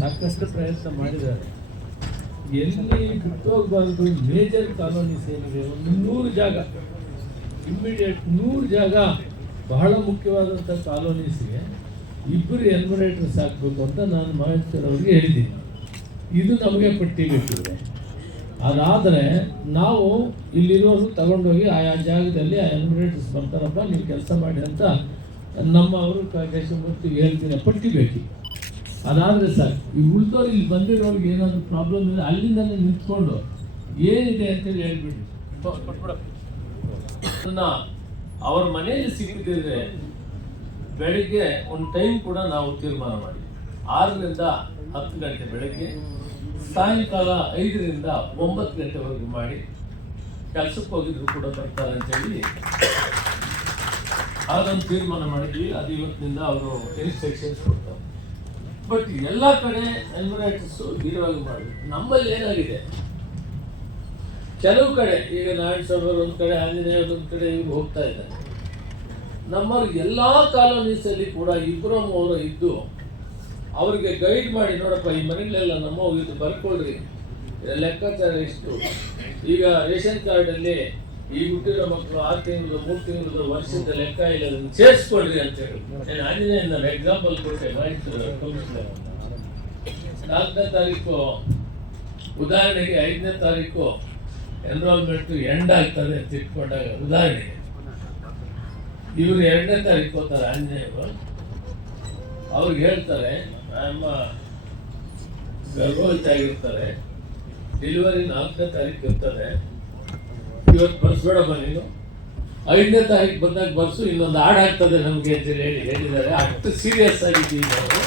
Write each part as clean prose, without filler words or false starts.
ಸಾಕಷ್ಟು ಪ್ರಯತ್ನ ಮಾಡಿದ್ದಾರೆ. ಎಲ್ಲಿ ಬಿಟ್ಟೋಗ್ಬಾರ್ದು ಮೇಜರ್ ಕಾಲೋನೀಸ್ ಏನಿದೆ ಒಂದು 100 ಜಾಗ ಇಮ್ಮಿಡಿಯೇಟ್ 100 ಜಾಗ ಬಹಳ ಮುಖ್ಯವಾದಂಥ ಕಾಲೋನೀಸ್ಗೆ 2 ಎನ್ಯುಮರೇಟರ್ಸ್ ಹಾಕಬೇಕು ಅಂತ ನಾನು ಮಾಹಿತಿಯವರಿಗೆ ಹೇಳಿದ್ದೀನಿ. ಇದು ನಮಗೆ ಪಟ್ಟಿ ಬೇಕಿದೆ. ಅದಾದರೆ ನಾವು ಇಲ್ಲಿರೋರು ತಗೊಂಡೋಗಿ ಆಯಾ ಜಾಗದಲ್ಲಿ ಆ ಎನ್ಯುಮರೇಟರ್ಸ್ ಬರ್ತಾರಪ್ಪ ನೀವು ಕೆಲಸ ಮಾಡಿ ಅಂತ ನಮ್ಮ ಅವರು ದೇಶಮೂರ್ತಿಗೆ ಹೇಳ್ತೀನಿ, ಪಟ್ಟಿ ಬೇಕು. ಅದಾದರೆ ಸರ್ ಈ ಉಳಿದವ್ರು ಇಲ್ಲಿ ಬಂದಿರೋರಿಗೆ ಏನಾದರೂ ಪ್ರಾಬ್ಲಮ್ ಇದೆ ಅಲ್ಲಿಂದಲೇ ನಿಂತ್ಕೊಂಡು ಏನಿದೆ ಅಂತೇಳಿ ಹೇಳ್ಬಿಡಿ. ಅವ್ರ ಮನೆಯಲ್ಲಿ ಸಿಕ್ಕಿದ್ರೆ ಬೆಳಿಗ್ಗೆ ಒಂದು ಟೈಮ್ ಕೂಡ ನಾವು ತೀರ್ಮಾನ ಮಾಡಿ 6ರಿಂದ 10 ಗಂಟೆ ಬೆಳಗ್ಗೆ, ಸಾಯಂಕಾಲ 5ರಿಂದ 9 ಗಂಟೆವರೆಗೂ ಮಾಡಿ ಕೆಲಸಕ್ಕೆ ಹೋಗಿದ್ರು ಕೂಡ ಬರ್ತಾರೆ ಅಂತೇಳಿ ಅದೊಂದು ತೀರ್ಮಾನ ಮಾಡಿದ್ವಿ. ಅದು ಇವತ್ತಿನಿಂದ ಅವರು ಇನ್ಸ್ಟ್ರಕ್ಷನ್ಸ್ ಕೊಡ್ತಾರೆ. ಬಟ್ ಎಲ್ಲ ಕಡೆ ಎನ್ವಿರಾನ್ಮೆಂಟ್ಸ್ ಗಿಡವಾಗಿ ಮಾಡಬೇಕು. ನಮ್ಮಲ್ಲಿ ಏನಾಗಿದೆ, ಕೆಲವು ಕಡೆ ಈಗ ನಾರಾಯಣ ಸ್ವಾಮಿ ಒಂದು ಕಡೆ, ಆಂಜನೇಯ ಒಂದು ಕಡೆ ಇವ್ರು ಹೋಗ್ತಾ ಇದ್ದಾರೆ. ನಮ್ಮವ್ರಿಗೆ ಎಲ್ಲ ಕಾಲೋನೀಸಲ್ಲಿ ಕೂಡ 2-3 ಇದ್ದು ಅವ್ರಿಗೆ ಗೈಡ್ ಮಾಡಿ, ನೋಡಪ್ಪ ಈ ಮನೆಗಳೆಲ್ಲ ನಮ್ಮ ಇದು ಬರ್ಕೊಳ್ರಿ, ಲೆಕ್ಕಾಚಾರ ಇಷ್ಟು, ಈಗ ರೇಷನ್ ಕಾರ್ಡಲ್ಲಿ ಈ ಹುಟ್ಟಿರೋ ಮಕ್ಕಳು 6 ತಿಂಗಳು 3 ತಿಂಗಳು ವರ್ಷದ ಲೆಕ್ಕ ಇಲ್ಲ, ಅದನ್ನು ಸೇರಿಸ್ಕೊಳ್ರಿ ಅಂತ ಹೇಳಿ ನಾನು ಆಂಜನೇಯ ಎಕ್ಸಾಂಪಲ್ ಕೊಟ್ಟೆ. ಕಮಿಷನರ್ 4ನೇ ತಾರೀಕು ಉದಾಹರಣೆಗೆ 5ನೇ ತಾರೀಕು ಎನ್ರೋಲ್ಮೆಂಟ್ ಎಂಡ್ ಆಗ್ತದೆ ಅಂತ ಇಟ್ಕೊಂಡಾಗ ಉದಾಹರಣೆಗೆ ಇವರು 2ನೇ ತಾರೀಕು ಹೋಗ್ತಾರೆ ಆಂಜನೇಯರು. ಅವ್ರಿಗೆ ಹೇಳ್ತಾರೆ ನಮ್ಮ ಗರ್ಭವತಿ ಆಗಿರ್ತಾರೆ, ಡೆಲಿವರಿ 4ನೇ ತಾರೀಕು ಇರ್ತದೆ, ಇವತ್ತು ಬರ್ಸ್ಬೇಡಪ್ಪ ನೀನು, 5ನೇ ತಾರೀಕು ಬಂದಾಗ ಬರ್ಸು, ಇನ್ನೊಂದು ಹಾಡು ಆಗ್ತದೆ ನಮಗೆ ಅಂತೇಳಿ ಹೇಳಿದ್ದಾರೆ. ಅಷ್ಟು ಸೀರಿಯಸ್ ಆಗಿದ್ದೀವಿ ನಾವು.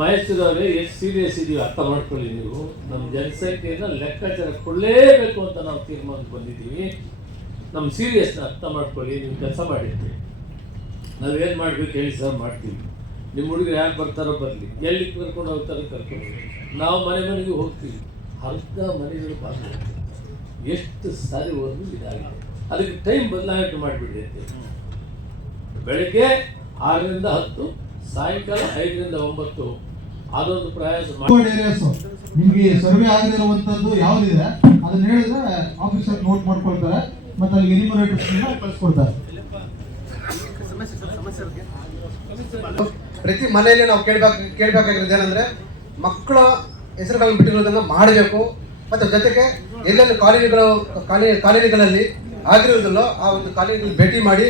ಮಹೇಶ್ವರವರೇ ಎಷ್ಟು ಸೀರಿಯಸ್ ಇದೀವಿ ಅರ್ಥ ಮಾಡ್ಕೊಳ್ಳಿ ನೀವು. ನಮ್ಮ ಜನಸಂಖ್ಯೆಯನ್ನು ಲೆಕ್ಕಾಚಾರ ಕೊಡಲೇಬೇಕು ಅಂತ ನಾವು ತೀರ್ಮಾನಕ್ಕೆ ಬಂದಿದ್ದೀವಿ. ನಮ್ಮ ಸೀರಿಯಸ್ನ ಅರ್ಥ ಮಾಡ್ಕೊಳ್ಳಿ. ನೀವು ಕೆಲಸ ಮಾಡಿರ್ತೀವಿ, ನಾವೇನು ಮಾಡ್ಬೇಕು ಹೇಳಿ ಸರ್ ಮಾಡ್ತೀವಿ. ನಿಮ್ಮ ಹುಡುಗರು ಯಾರು ಬರ್ತಾರೋ ಬರಲಿ, ಎಲ್ಲಿ ಕರ್ಕೊಂಡು ಹೋಗ್ತಾರೋ ಕರ್ಕೊಂಡು, ನಾವು ಮನೆಗೆ ಹೋಗ್ತೀವಿ. ಅರ್ಧ ಮನೆಗಳು ಬಾಗಿಲು ಎಷ್ಟು ಸಾರಿ ಹೋದ್ರು ಇದಾಗಿದೆ. ಅದಕ್ಕೆ ಟೈಮ್ ಬದಲಾವಣೆ ಮಾಡಿಬಿಡಿ ಅಂತ. ಬೆಳಗ್ಗೆ 6ರಿಂದ 10, ಸಾಯಂಕಾಲ 5ರಿಂದ 9 ಅದೊಂದು ಪ್ರಯಾಸ ಮಾಡಿ. ನಿಮಗೆ ಸರ್ವೆ ಆಗದಿರುವಂತದ್ದು ಯಾವುದಿದೆ ಅದನ್ನ ಹೇಳಿದ್ರೆ ಆಫೀಸರ್ ನೋಟ್ ಮಾಡ್ಕೊಳ್ತಾರೆ, ಮತ್ತೆ ಅಲ್ಲಿ ಎನ್ಯುಮರೇಟರ್ಸ್ ಕಳಿಸ್ಕೊಡ್ತಾರೆ. ಪ್ರತಿ ಮನೆಯಲ್ಲಿ ನಾವು ಕೇಳಬೇಕಾಗಿರೋದು ಏನಂದ್ರೆ, ಮಕ್ಕಳ ಹೆಸರುಗಳನ್ನು ಬಿಟ್ಟಿರೋದನ್ನ ಮಾಡಬೇಕು. ಮತ್ತು ಜೊತೆಗೆ ಎಲ್ಲೆಲ್ಲಿ ಕಾಲೋನಿಗಳಲ್ಲಿ ಆಗಿರುವುದಿಲ್ಲೋ ಆ ಒಂದು ಕಾಲೋನಿಗಳಲ್ಲಿ ಭೇಟಿ ಮಾಡಿ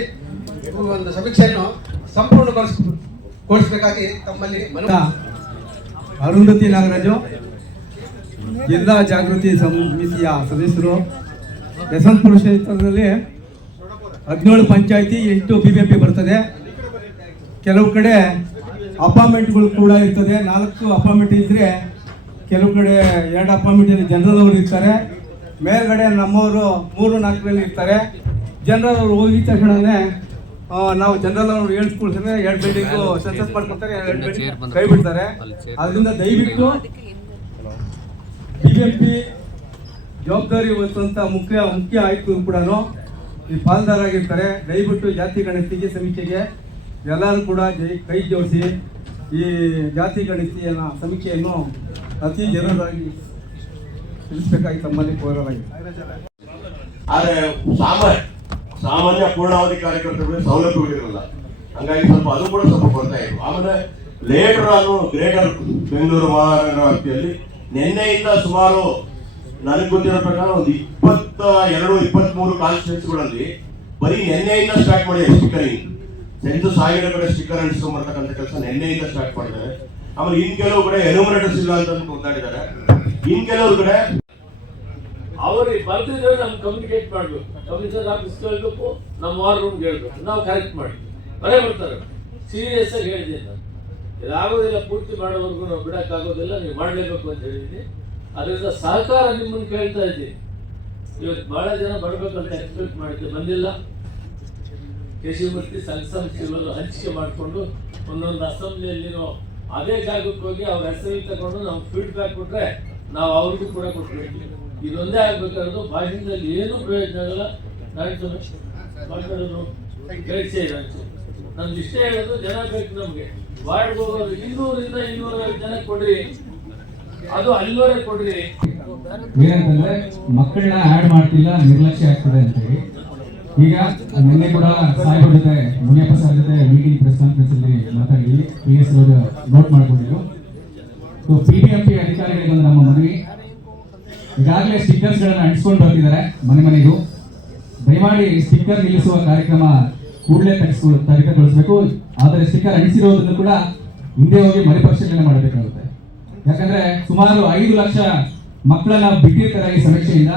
ಒಂದು ಸಮೀಕ್ಷೆಯನ್ನು ಸಂಪೂರ್ಣಗೊಳಿಸಬೇಕಾಗಿ ತಮ್ಮಲ್ಲಿ ಅರುಂಧತಿ ನಾಗರಾಜು, ಜಿಲ್ಲಾ ಜಾಗೃತಿ ಸಮಿತಿಯ ಸದಸ್ಯರು. ಯಶವಂತಪುರ ಕ್ಷೇತ್ರದಲ್ಲಿ 17 ಪಂಚಾಯಿತಿ, 8 BBMP ಬರ್ತದೆ. ಕೆಲವು ಕಡೆ ಅಪಾರ್ಟ್ಮೆಂಟ್ಗಳು ಕೂಡ ಇರ್ತದೆ. 4 ಅಪಾರ್ಟ್ಮೆಂಟ್ ಇದ್ದರೆ ಕೆಲವು ಕಡೆ 2 ಅಪಾರ್ಟ್ಮೆಂಟ್ ಜನರಲ್ ಅವರು ಇರ್ತಾರೆ. ಮೇಲ್ಗಡೆ ನಮ್ಮವರು 3-4 ಇರ್ತಾರೆ. ಜನರಲ್ ಅವರು ಹೋಗಿದ ತಕ್ಷಣವೇ ನಾವು ಜನರಲ್ ಅವರು ಹೇಳ್ಸ್ಕೊಳ್ತಾರೆ, 2 ಬಿಲ್ಡಿಂಗು ಸೆನ್ಸಸ್ ಮಾಡ್ಕೊಳ್ತಾರೆ, 2 ಬಿಲ್ಡಿಂಗ್ ಕೈ ಬಿಡ್ತಾರೆ. ಅದರಿಂದ ದಯವಿಟ್ಟು BBMP ಜವಾಬ್ದಾರಿ ಹೊತ್ತಂತ ಮುಖ್ಯ ಆಯುಕ್ತರು ಕೂಡ ಈ ಪಾಲ್ದಾರಾಗಿರ್ತಾರೆ. ದಯವಿಟ್ಟು ಜಾತಿ ಗಣತಿಗೆ ಸಮೀಕ್ಷೆಗೆ ಎಲ್ಲರೂ ಕೂಡ ಕೈ ಜೋಡಿಸಿ ಈ ಜಾತಿ ಗಣತಿಯ ಸಮೀಕ್ಷೆಯನ್ನು ಅತಿ ಜರೂರಾಗಿ ತಿಳಿಸಬೇಕಾಗಿ ತಮ್ಮಲ್ಲಿ ಕೋರಲಾಗಿದೆ. ಆದರೆ ಸಾಮಾನ್ಯ ಪೂರ್ಣಾವಧಿ ಕಾರ್ಯಕರ್ತರಿಗೆ ಸೌಲಭ್ಯಗಳಿರಲ್ಲ, ಹಂಗಾಗಿ ಸ್ವಲ್ಪ ಅದು ಕೂಡ ಸ್ವಲ್ಪ ಬರ್ತಾ ಇತ್ತು. ಆಮೇಲೆ ಲೇಟರ್ ನಾನು ಗ್ರೇಟರ್ ಬೆಂಗಳೂರು ಮಹಾನಗರ ವ್ಯಾಪ್ತಿಯಲ್ಲಿ ನಿನ್ನೆಯಿಂದ ಸುಮಾರು ನನಗೆ ಗೊತ್ತಿರೋ ಪ್ರಕಾರ ಒಂದು 22-23 ಕಾನ್ಸ್ಟಿಟ್ಯೂನ್ಸಿಗಳಲ್ಲಿ ಬರೀ ನಿನ್ನೆಯಿಂದ ಸ್ಟಾರ್ಟ್ ಮಾಡಿ ಸ್ಟಿಕ್ಕರಿಂಗ್, ಸೆನ್ಸಸ್ ಆಗಿರೋ ಕಡೆ ಸ್ಟಿಕ್ಕರ್ ಅಂಟಿಸ್ಕೊಂಡ್ಬರ್ತಕ್ಕಂಥ ಕೆಲಸ ನಿನ್ನೆಯಿಂದ ಸ್ಟಾರ್ಟ್ ಮಾಡಿದ್ದಾರೆ. ಆಮೇಲೆ ಇನ್ ಕೆಲವು ಕಡೆ ಎನ್ಯುಮರೇಟರ್ಸ್ ಇಲ್ಲ ಅಂತ ಮಾತಾಡಿದ್ದಾರೆ. ಇನ್ ಕೆಲವರು ಕಡೆ ಅವ್ರಿಗೆ ಬರ್ತಿದ್ರೆ ನಮ್ಗೆ ಕಮ್ಯುನಿಕೇಟ್ ಮಾಡ್ಬೇಕು, ಕಮಿಷನರ್ ಆಫೀಸ್ ಹೇಳ್ಬೇಕು, ನಮ್ಮ ವಾರ್ ರೂಮ್ಗೆ ಹೇಳ್ಬೇಕು, ನಾವು ಕರೆಕ್ಟ್ ಮಾಡಿ ಬರ್ತಾರೆ. ಸೀರಿಯಸ್ ಆಗಿ ಹೇಳಿದ್ದೀನಿ ನಾನು. ಇದಾಗೋದಿಲ್ಲ, ಪೂರ್ತಿ ಮಾಡೋವರೆಗೂ ನಾವು ಬಿಡೋಕ್ಕಾಗೋದಿಲ್ಲ, ನೀವು ಮಾಡಲೇಬೇಕು ಅಂತ ಹೇಳಿದ್ದೀನಿ. ಅದರಿಂದ ಸಹಕಾರ ನಿಮ್ಮನ್ನು ಕೇಳ್ತಾ ಇದ್ದೀನಿ. ಇವತ್ತು ಭಾಳ ಜನ ಬರಬೇಕಂತ ಎಕ್ಸ್ಪೆಕ್ಟ್ ಮಾಡಿದ್ದೆ, ಬಂದಿಲ್ಲ. ಕೇಶವಮೂರ್ತಿ ಸಂಘ ಹಂಚಿಕೆ ಮಾಡಿಕೊಂಡು ಒಂದೊಂದು ಅಸೆಂಬ್ಲಿಯಲ್ಲಿನೋ ಅದೇ ಜಾಗಕ್ಕೆ ಹೋಗಿ ಅವ್ರ ಹೆಸರಲ್ಲಿ ತಗೊಂಡು ನಾವು ಫೀಡ್ಬ್ಯಾಕ್ ಕೊಟ್ಟರೆ ನಾವು ಅವ್ರಿಗೂ ಕೂಡ ಕೊಟ್ಬಿಡ್ತೀವಿ. ಇದೊಂದೇ ಆಗ್ಬೇಕಾದ್ರು ಭಾಷಣದಲ್ಲಿ ಏನೂ ಪ್ರಯೋಜನ ಆಗಲ್ಲ. ಮಾತಾಡೋದು ಗೈಡ್ಸೇ ಇರೋದು. ನಮ್ಗೆ ಇಷ್ಟೇ ಹೇಳೋದು, ಜನ ಬೇಕು ನಮಗೆ. ವಾರ್ಡ್ಗೆ ಹೋಗೋದು 200 ಇಂದ 250 ಜನ ಕೊಡ್ರಿ, ಅದು ಅಲ್ಲಿವರೆಗೆ ಕೊಡ್ರಿ. ಏನಂತಂದ್ರೆ ಮಕ್ಕಳನ್ನ ಆಡ್ ಮಾಡ್ತಿಲ್ಲ, ನಿರ್ಲಕ್ಷ್ಯ ಆಗ್ತದೆ ಅಂತ ಹೇಳಿ. ಈಗ ಮೊನ್ನೆ ಕೂಡ ಸಾಹೇಬ್ರ ಜೊತೆ, ಮುನಿಯಪ್ಪ ಸರ್ ಜೊತೆ ಮೀಟಿಂಗ್ ಪ್ರೆಸ್ ಕಾನ್ಫರೆನ್ಸ್ ಅಲ್ಲಿ ಮಾತಾಡಿ PS ಅವರು ನೋಟ್ ಮಾಡ್ಕೊಂಡಿದ್ರು. PBMP ಅಧಿಕಾರಿಗಳಿಗೆ ಒಂದು ನಮ್ಮ ಮನವಿ, ಈಗಾಗಲೇ ಸ್ಟಿಕ್ಕರ್ಸ್ ಗಳನ್ನ ಅಂಟಿಸ್ಕೊಂಡು ಬರ್ತಿದ್ದಾರೆ ಮನೆ ಮನೆಗೂ. ದಯಮಾಡಿ ಸ್ಟಿಕ್ಕರ್ ನಿಲ್ಲಿಸುವ ಕಾರ್ಯಕ್ರಮ ಕೂಡಲೇ ತಡೆಗೊಳಿಸಬೇಕು. ಆದರೆ ಸ್ಟಿಕ್ಕರ್ ಅಂಟಿಸಿರೋದನ್ನು ಕೂಡ ಹಿಂದೆ ಹೋಗಿ ಮರುಪರಿಶೀಲನೆ ಮಾಡಬೇಕಾಗುತ್ತೆ. ಯಾಕಂದ್ರೆ ಸುಮಾರು 5 ಲಕ್ಷ ಮಕ್ಕಳನ್ನ ಬಿಟ್ಟಿರ್ತಾರೆ ಈ ಸಮೀಕ್ಷೆಯಿಂದ.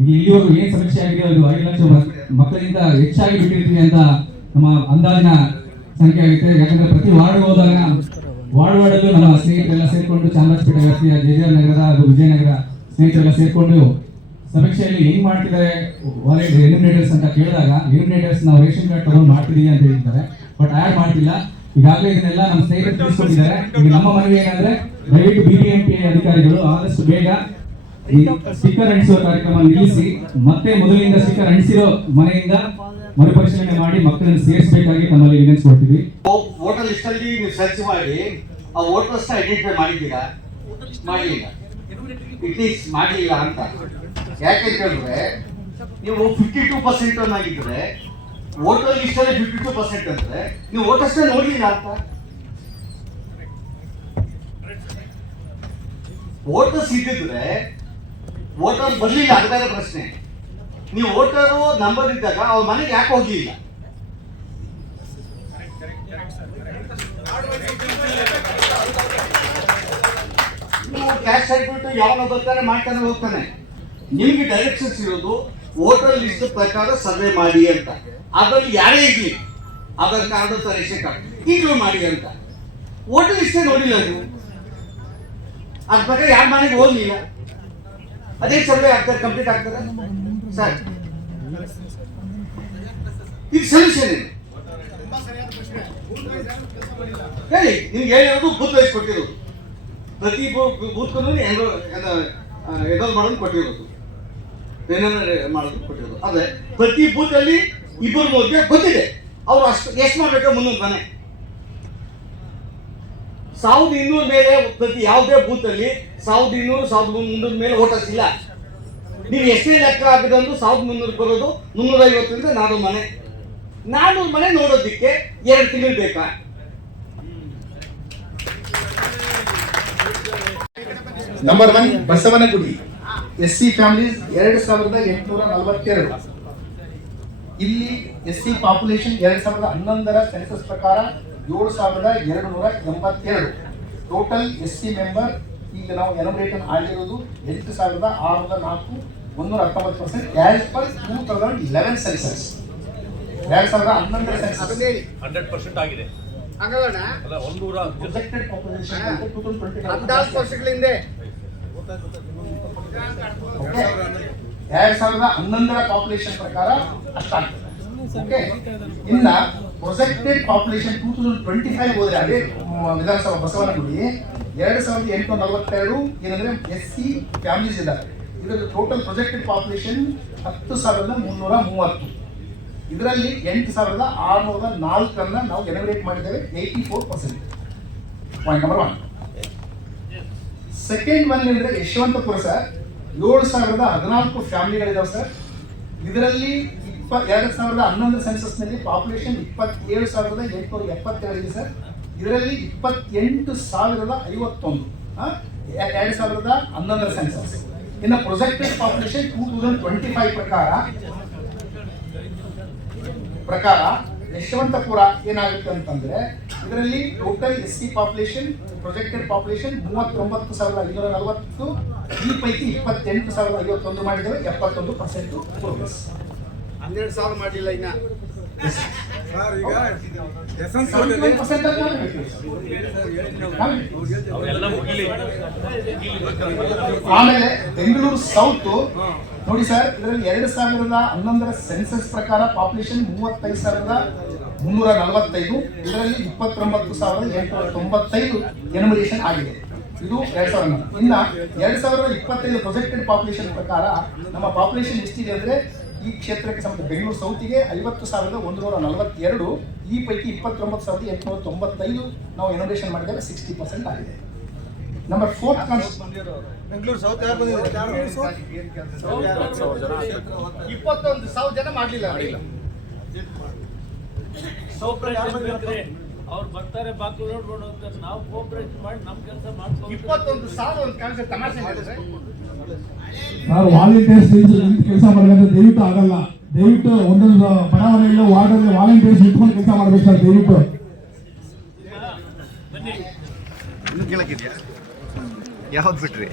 ಇಲ್ಲಿವರೆಗೂ ಏನ್ ಸಮೀಕ್ಷೆ ಆಗಿದೆ ಅದು 5 ಲಕ್ಷ ಮಕ್ಕಳಿಂದ ಹೆಚ್ಚಾಗಿ ಬಿಟ್ಟಿರ್ತೀವಿ ಅಂತ ನಮ್ಮ ಅಂದಾಜಿನ ಸಂಖ್ಯೆ ಆಗುತ್ತೆ. ಯಾಕಂದ್ರೆ ಪ್ರತಿ ವಾರ್ಡ್ ಹೋದಾಗ ವಾರ್ಡಲ್ಲೂ ನಮ್ಮ ಸ್ನೇಹಿತರೆಲ್ಲ ಸೇರ್ಕೊಂಡು, ಚಾಮರಾಜಪೇಟೆ ವ್ಯಾಪ್ತಿಯ JJR ನಗರದ ಹಾಗೂ ವಿಜಯನಗರ ಸ್ನೇಹಿತರೆಲ್ಲ ಸೇರ್ಕೊಂಡು ಸಮೀಕ್ಷೆಯಲ್ಲಿ ಹೆಂಗ್ ಮಾಡ್ತಿದ್ದಾರೆ ಎಲಿಮಿನೇಟರ್ಸ್ ಅಂತ ಕೇಳಿದಾಗ, ಎಲಿಮಿನೇಟರ್ಸ್ ನಾವು ರೇಷನ್ ಕಾರ್ಡ್ ತಗೊಂಡು ಮಾಡ್ತಿದೀವಿ ಅಂತ ಹೇಳ್ತಾರೆ, ಬಟ್ ಆಡ್ ಮಾಡ್ತಿಲ್ಲ. ಈಗಾಗಲೇ ಇದನ್ನೆಲ್ಲ ನಮ್ಮ ಸ್ನೇಹಿತರು ತಿಳಿಸ್ಕೊಂಡಿದ್ದಾರೆ. ಈಗ ನಮ್ಮ ಮನವಿ ಏನಂದ್ರೆ, ದಯವಿಟ್ಟು BBMP ಅಧಿಕಾರಿಗಳು ಆದಷ್ಟು ಬೇಗ ಈ ಸ್ಟಿಕ್ಕರ್ ಅಂಟಿಸುವ ಕಾರ್ಯಕ್ರಮ ನಿಲ್ಲಿಸಿ, ಮತ್ತೆ ಮೊದಲಿನಿಂದ ಸ್ಟಿಕ್ಕರ್ ಅಂಟಿಸಿರೋ ಮನೆಯಿಂದ ಮರುಪರಿಶೀಲನೆ ಮಾಡಿ ಮಕ್ಕಳನ್ನು ಸೇರಿಸಬೇಕಾಗಿ ತಮ್ಮಲ್ಲಿ ವಿನಂತಿ ಕೊಡ್ತೀವಿ. ವೋಟರ್ ಲಿಸ್ಟ್ ಅಲ್ಲಿ ನೀವು ಸರ್ಚ್ ಮಾಡಿ ಆ ವೋಟರ್ಸ್ ಐಡೆಂಟಿಫೈ ಮಾಡಿದ್ದೀರಾ? ಮಾಡಲಿಲ್ಲ. ಇಟ್ ಈಸ್ ಮಾಡಲಿಲ್ಲ ಅಂತ ಯಾಕೆ ಹೇಳಿದ್ರೆ, ನೀವು 52% ಆಗಿದ್ರೆ ವೋಟರ್ ಲಿಸ್ಟ್ ಅಲ್ಲಿ 52% ಅಂದ್ರೆ ನೀವು ವೋಟರ್ಸ್ ನೋಡ್ಲಿಲ್ಲ ಅಂತ. ವೋಟರ್ಸ್ ಇದ್ದಿದ್ರೆ ವೋಟರ್ ಬರ್ಲಿಲ್ಲ, ಅದು ಬೇರೆ ಪ್ರಶ್ನೆ. ನೀವು ವೋಟರ್ ನಂಬರ್ ಇದ್ದಾಗ ಅವ್ರ ಮನೆಗೆ ಯಾಕೆ ಹೋಗ್ಲಿಲ್ಲ? ನೀವು ಕ್ಯಾಶ್ ಸರ್ಟಿಫಿಕೇಟ್ ಯಾವಾಗ ಬರ್ತಾನೆ ಮಾಡ್ತಾನೆ ಹೋಗ್ತಾನೆ. ನಿಮ್ಗೆ ಡೈರೆಕ್ಷನ್ಸ್ ಇರೋದು ವೋಟರ್ ಲಿಸ್ಟ್ ಪ್ರಕಾರ ಸರ್ವೆ ಮಾಡಿ ಅಂತ. ಅದರಲ್ಲಿ ಯಾರೇ ಇರ್ಲಿ, ಆಧಾರ್ ಕಾರ್ಡ್ ಅಥವಾ ರೇಷನ್ ಕಾರ್ಡ್ ಈಗಲೂ ಮಾಡಿ ಅಂತ. ವೋಟರ್ ಲಿಸ್ಟೇ ನೋಡಿಲ್ಲ ನೀವು, ಅದ್ರ ಪ್ರಕಾರ ಯಾರ ಮನೆಗೆ ಹೋಗ್ಲಿಲ್ಲ. ಅದೇ ಸರ್ವೆ ಆಗ್ತಾರೆ, ಕಂಪ್ಲೀಟ್ ಆಗ್ತಾರೆ ಸರ್. ಇದು ಸೊಲ್ಯೂಷನ್ ಏನು ಹೇಳಿ? ನಿಮ್ಗೆ ಹೇಳಿರೋದು ಬೂತ್ ವೈಸ್ ಕೊಟ್ಟಿರೋದು, ಪ್ರತಿ ಬೂತ್ ಎನ್ರೋಲ್ ಮಾಡೋದು ಕೊಟ್ಟಿರೋದು, ಮಾಡೋದು ಕೊಟ್ಟಿರೋದು. ಅದೇ ಪ್ರತಿ ಬೂತ್ ಅಲ್ಲಿ 2-3 ಗೊತ್ತಿದೆ. ಅವ್ರು ಎಷ್ಟು ಮಾಡ್ಬೇಕು? 300 ಮನೆ, 1200 ಮೇಲೆ ಪ್ರತಿ ಯಾವುದೇ ಬೂತ್ ಅಲ್ಲಿ 1200, 1300 ಮೇಲೆ ವೋಟರ್ಸ್ ಇಲ್ಲ. ನೀವು ಎಷ್ಟೇ ಲೆಕ್ಕ ಹಾಕಿದಂದು 1300 ಬರೋದು 350ರಿಂದ 400 ಮನೆ. 400 ಮನೆ ನೋಡೋದಿಕ್ಕೆ 2 ತಿಂಗಳು ಬೇಕಾ? Number 1 Basavanagudi SC families 2842. ಇಲ್ಲಿ SC ಪಾಪ್ಯುಲೇಷನ್ 2011ರ ಸೆನ್ಸಸ್ ಪ್ರಕಾರ 7282. ಟೋಟಲ್ SC ಮೆಂಬರ್ ಈಗ ನಾವು ಎನುಮರೇಟ್ ಆಗಿರೋದು 8604, 119% ಆಸ್ ಪರ್ 2011 ಸೆನ್ಸಸ್. 2011ರ ಸೆನ್ಸಸ್ 100% ಆಗಿದೆ. ಅಲ್ಲ 100 ಪ್ರೊಜೆಕ್ಟೆಡ್ ಪಾಪ್ಯುಲೇಷನ್ 2020 2011ರ ಪಾಪ್ಯುಲೇಷನ್ ಪ್ರಕಾರ ಅಷ್ಟಾಗ್ತದೆ. ಓಕೆ, ಇನ್ನ ಪ್ರೊಜೆಕ್ಟೆಡ್ ಪಾಪ್ಯುಲೇಷನ್ 2025 ಹೋದ್ರೆ ಅದೇ ವಿಧಾನಸಭಾ ಬಸವನಗುಡಿ 2842 ಏನಂದ್ರೆ SC ಫ್ಯಾಮಿಲೀಸ್ ಇದ್ದಾರೆ. ಇದರ ಟೋಟಲ್ ಪ್ರೊಜೆಕ್ಟೆಡ್ ಪಾಪ್ಯುಲೇಷನ್ 10,330. ಇದರಲ್ಲಿ 8,604 ನಾವು ಜನರೇಟ್ ಮಾಡಿದ್ದೇವೆ, 84%. Point number 1. ಸೆಕೆಂಡ್ ಒನ್ ಅಂದ್ರೆ ಯಶವಂತಪುರ ಸರ್, 7,014 ಫ್ಯಾಮಿಲಿಗಳಿದಾವೆ ಸರ್. ಇದರಲ್ಲಿ 2011 ಸೆನ್ಸಸ್ ನಲ್ಲಿ ಪಾಪ್ಯುಲೇಷನ್ 27,872 ಇದೆ ಸರ್. ಇದರಲ್ಲಿ 28,051 2011 ಸೆನ್ಸಸ್. ಇನ್ನು ಪ್ರೊಜೆಕ್ಟೆಡ್ ಪಾಪ್ಯುಲೇಷನ್ 2025 ಪ್ರಕಾರ ಯಶವಂತಪುರ ಏನಾಗುತ್ತೆ ಅಂತಂದ್ರೆ, ಇದರಲ್ಲಿ total SC population projected population 39,540. ಈ ಪೈಕಿ 28,051 ಮಾಡಿದ್ದೇವೆ, 71% ಪ್ರೋಗ್ರೆಸ್. 12,000 ಮಾಡಲಿಲ್ಲ ಇನ್ನ. 71% ಅಲ್ಲಿ ಆಮೇಲೆ ಬೆಂಗಳೂರು ಸೌತ್ ನೋಡಿ ಸರ್, ಇದರಲ್ಲಿ 2011 ಸೆನ್ಸಸ್ ಪ್ರಕಾರ ಪಾಪ್ಯುಲೇಷನ್ 35,345, ಇದರಲ್ಲಿ 29,895 ಎನ್ಯುಮರೇಷನ್ ಆಗಿದೆ. ಇದು 2000. ಇನ್ನ 2025 ಪ್ರೊಜೆಕ್ಟೆಡ್ ಪಾಪ್ಯುಲೇಷನ್ ಪ್ರಕಾರ ನಮ್ಮ ಪಾಪ್ಯುಲೇಷನ್ ಎಷ್ಟಿದೆ ಅಂದ್ರೆ ಈ ಕ್ಷೇತ್ರಕ್ಕೆ ಸಂಬಂಧ ಬೆಂಗಳೂರು ಸೌತಿಗೆ 50,142, ಈ ಪೈಕಿ 29,895 ನಾವು ಎನ್ಯುಮರೇಷನ್ ಮಾಡಿದಾಗ 60% ಆಗಿದೆ. ನಂಬರ್ 4 ಬೆಂಗಳೂರು ಸೌತ್ ಯಾರು ಬಂದಿದ್ದಾರೆ? 21,000 ಜನ ಮಾಡಲಿಲ್ಲ. ಅವ್ರು ಬರ್ತಾರೆ, ಬಾಕಿ ನೋಡ್ಕೊಂಡು ಹೋಗ್ತಾರೆ. ನಾವು ಕೋಆಪರೇಟ್ ಮಾಡಿ ನಮ್ಮ ಕೆಲಸ ಮಾಡ್ಕೊಂಡು 21,000 ಒಂದು ಕಾನ್ಸೆಪ್ಟ್ ತಮಾಷೆ ಮಾಡಿದ್ರೆ ಸರ್ ವಾಲಂಟಿಯರ್ಸ್ ಕೆಲಸ ಮಾಡಬೇಕಂದ್ರೆ ದಯವಿಟ್ಟು ಆಗಲ್ಲ. ದಯವಿಟ್ಟು ಒಂದೊಂದು ಬಡಾವಣೆಯಲ್ಲಿ ವಾರ್ಡಲ್ಲಿ ವಾಲಂಟಿಯರ್ಸ್ ನಿಂತ್ಕೊಂಡು ಕೆಲಸ ಮಾಡ್ಬೇಕು ಸರ್ ದಯವಿಟ್ಟು. ಬನ್ನಿ. ಯಾವ್ದು ಬಿಟ್ರಿ?